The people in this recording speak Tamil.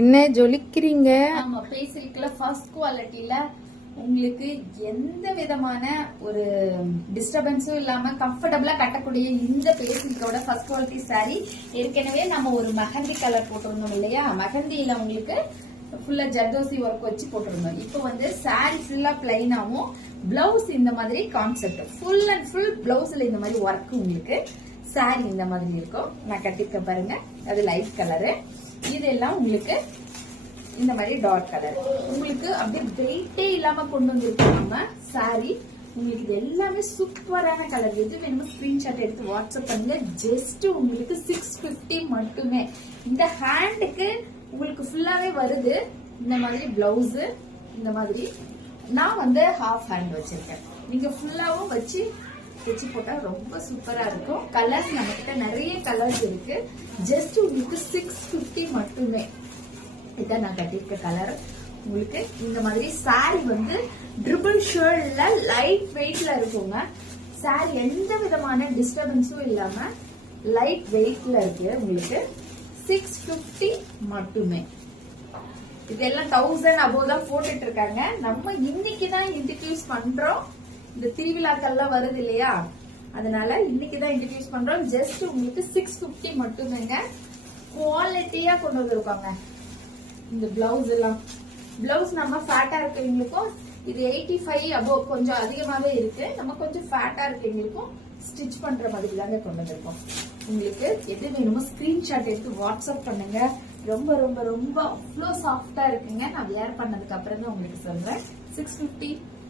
என்ன ஜொலிக்கிறீங்க? ஆமா, பேசில்க்ல ஃபர்ஸ்ட் குவாலிட்டில உங்களுக்கு எந்த விதமான ஒரு டிஸ்டர்பன்ஸும் இல்லாம கம்ஃபர்டபுளா கட்டக்கூடிய இந்த பேசில்கோட ஃபர்ஸ்ட் குவாலிட்டி சாரி. ஏற்கனவே நம்ம ஒரு மெஹந்தி கலர் போட்டிருந்தோம் இல்லையா? மெஹந்தியில உங்களுக்கு ஃபுல்லா ஜர்தோசி ஒர்க் வச்சு போட்டிருந்தோம். இப்போ வந்து சாரி ஃபுல்லா பிளைனாவும் பிளவுஸ் இந்த மாதிரி கான்செப்ட் ஃபுல் அண்ட் ஃபுல் பிளவுஸ்ல இந்த மாதிரி ஒர்க் உங்களுக்கு சாரி இந்த மாதிரி இருக்கும். நான் கட்டிருக்க பாருங்க, அது லைட் கலரு. இதெல்லாம் உங்களுக்கு இந்த மாதிரி டார்க் கலர். உங்களுக்கு அப்படியே வெயிட்டே இல்லாம கொண்டு வந்திருக்கோம் நம்ம சாரி. உங்களுக்கு இது எல்லாமே சூப்பரான கலர். எது வேணுமோ ஸ்கிரீன்ஷாட் எடுத்து வாட்ஸ்அப் பண்ணுங்க. ஜஸ்ட் உங்களுக்கு 650 மட்டுமே. இந்த ஹேண்டுக்கு உங்களுக்கு ஃபுல்லாவே வருது இந்த மாதிரி பிளவுஸ். இந்த மாதிரி நான் வந்து ஹாஃப் ஹேண்ட் வச்சிருக்கேன். நீங்க ஃபுல்லாவும் வச்சு போட்டா ரொம்ப சூப்பரா இருக்கும். கலர்ஸ் நம்ம கிட்ட நிறைய கலர்ஸ் இருக்கு. ஜஸ்ட் உங்களுக்கு 650 மட்டுமே. இதான் நான் கட்டிருக்க கலர். உங்களுக்கு இந்த மாதிரி சாரி வந்து ட்ரிபிள் ஷேர்ட்ல லைட் வெயிட்ல இருக்குங்க. சாரி எந்த விதமான டிஸ்டர்பன்ஸும் இல்லாம லைட் வெயிட்ல இருக்கு. உங்களுக்கு 650 மட்டுமே. இதெல்லாம் 1000 above தான் போட்டுட்டு இருக்காங்க. நம்ம இன்னைக்கு தான் இன்ட்ரோடியூஸ் பண்றோம். இந்த திருவிழாக்கள்லாம் வருது இல்லையா, அதனால இன்னைக்கு தான் இன்ட்ரோடியூஸ் பண்றோம். ஜஸ்ட் உங்களுக்கு 650 மட்டுமேங்க. குவாலிட்டியா கொண்டு வந்திருக்காங்க. இந்த பிளவுஸ் எல்லாம் பிளவுஸ் நம்ம ஃபேட்டா இருக்கவங்களுக்கும் இது 85 above கொஞ்சம் அதிகமாவே இருக்கு. நம்ம கொஞ்சம் ஃபேட்டா இருக்கவங்களுக்கும் ஸ்டிச் பண்ற மாதிரி தாங்க கொண்டு வந்திருக்கோம். உங்களுக்கு எது வேணுமோ ஸ்கிரீன்ஷாட் எடுத்து வாட்ஸ்அப் பண்ணுங்க. ரொம்ப ரொம்ப ரொம்ப அவ்வளோ சாஃப்டா இருக்குங்க. நான் வியர் பண்ணதுக்கு அப்புறம் தான் உங்களுக்கு சொல்றேன். 650